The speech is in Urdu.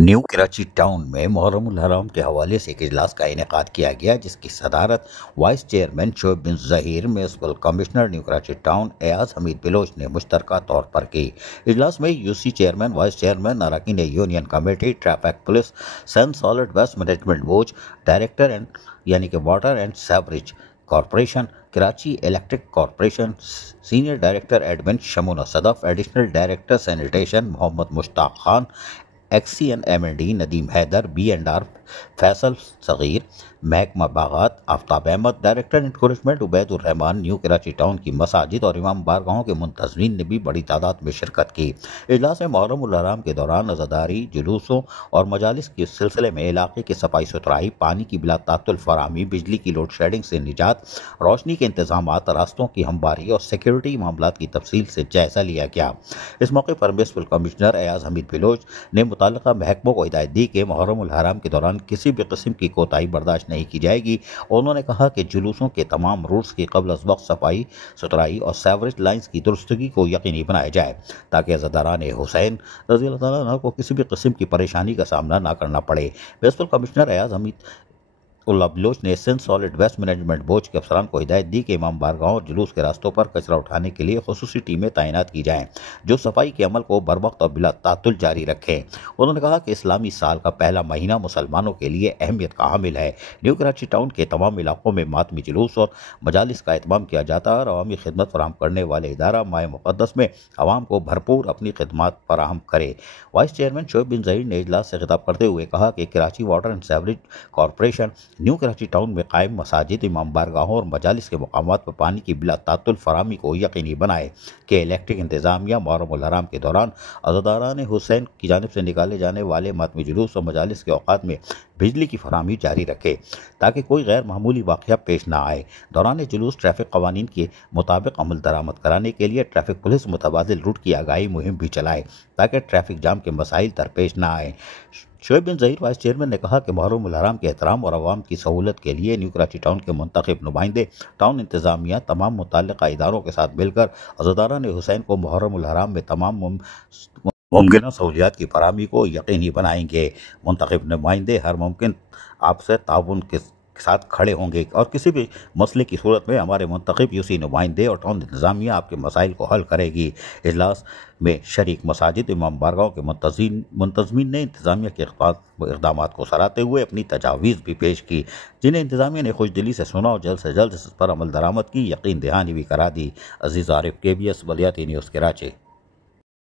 نیو کراچی ٹاؤن میں محرم الحرام کے حوالے سے ایک اجلاس کا انعقاد کیا گیا، جس کی صدارت vice chairman Shoaib bin Zaheer, municipal commissioner new Karachi town Ayaz Hameed Baloch نے مشترکہ طور پر کی۔ اجلاس میں U C chairman, vice chairman, اراکین union committee, traffic police, Sindh solid waste management board, director یعنی کہ water and sewerage corporation, Karachi electric corporation, senior director admin Shamoona Sadaf, additional director sanitation Muhammad Mushtaq Khan, X C N M and D Nadeem Haider, B and are Faisal صغیر، محکمہ باغات آفتاب احمد، ڈائریکٹر انکریجمنٹ عبید الرحمان، نیو کراچی ٹاؤن کی مساجد اور امام بارگاہوں کے منتظمین نے بھی بڑی تعداد میں شرکت کی۔ اجلاس میں محرم الحرام کے دوران عزاداری، جلوسوں اور مجالس کے سلسلے میں علاقے کی صفائی ستھرائی، پانی کی بلا تعطل فراہمی، بجلی کی لوڈ شیڈنگ سے نجات، روشنی کے انتظامات، راستوں کی ہمواری اور سیکیورٹی معاملات کی تفصیل سے جائزہ لیا گیا۔ اس موقع پر میونسپل کمشنر ایاز حمید بلوچ نے متعلقہ محکموں کو ہدایت دی کہ محرم الحرام کے دوران کسی بھی قسم کی کوتاہی برداشت نہیں کی جائے گی۔ انہوں نے کہا کہ جلوسوں کے تمام روٹس کی قبل از وقت صفائی ستھرائی اور سیوریج لائنز کی درستگی کو یقینی بنایا جائے تاکہ عزاداران حسین رضی اللہ تعالیٰ عنہ کو کسی بھی قسم کی پریشانی کا سامنا نہ کرنا پڑے۔ Municipal commissioner Ayaz Hamidullah Baloch نے Sindh solid waste management board کے افسران کو ہدایت دی کہ امام بارگاہوں اور جلوس کے راستوں پر کچرا اٹھانے کے لیے خصوصی ٹیمیں تعینات کی جائیں جو صفائی کے عمل کو بروقت اور بلا تعطل جاری رکھیں۔ انہوں نے کہا کہ اسلامی سال کا پہلا مہینہ مسلمانوں کے لیے اہمیت کا حامل ہے۔ نیو کراچی ٹاؤن کے تمام علاقوں میں ماتمی جلوس اور مجالس کا اہتمام کیا جاتا ہے اور عوامی خدمت فراہم کرنے والے ادارہ ماہ مقدس میں عوام کو بھرپور اپنی خدمات فراہم کرے۔ وائس چیئرمین شعیب بن ظہیر نے اجلاس سے خطاب کرتے ہوئے کہا کہ Karachi water and sewerage corporation new Karachi town میں قائم مساجد، امام بارگاہوں اور مجالس کے مقامات پر پانی کی بلا تعطل فراہمی کو یقینی بنائے کہ الیکٹرک انتظامیہ محرم الحرام کے دوران عزاداران حسین کی جانب سے نکالے جانے والے ماتمی جلوس اور مجالس کے اوقات میں بجلی کی فراہمی جاری رکھے تاکہ کوئی غیر معمولی واقعہ پیش نہ آئے۔ دوران جلوس ٹریفک قوانین کے مطابق عمل درآمد کرانے کے لیے ٹریفک پولیس متبادل روٹ کی آگاہی مہم بھی چلائے تاکہ ٹریفک جام کے مسائل درپیش نہ آئیں۔ شعیب بن ظہیر وائس چیئرمین نے کہا کہ محرم الحرام کے احترام اور عوام کی سہولت کے لیے نیو کراچی ٹاؤن کے منتخب نمائندے ٹاؤن انتظامیہ تمام متعلقہ اداروں کے ساتھ مل کر عزاداران حسین کو محرم الحرام میں تمام ممکنہ سہولیات کی فراہمی کو یقینی بنائیں گے۔ منتخب نمائندے ہر ممکن آپسی تعاون کے ساتھ کھڑے ہوں گے اور کسی بھی مسئلے کی صورت میں ہمارے منتخب یو سی نمائندے اور ٹاؤن انتظامیہ آپ کے مسائل کو حل کرے گی۔ اجلاس میں شریک مساجد، امام بارگاہوں کے منتظمین نے انتظامیہ کے اقدامات کو سراہتے ہوئے اپنی تجاویز بھی پیش کی، جنہیں انتظامیہ نے خوش دلی سے سنا اور جلد سے جلد اس پر عمل درآمد کی یقین دہانی بھی کرا دی۔ عزیز عارف، KBS بلیاتی نیوز، کراچی۔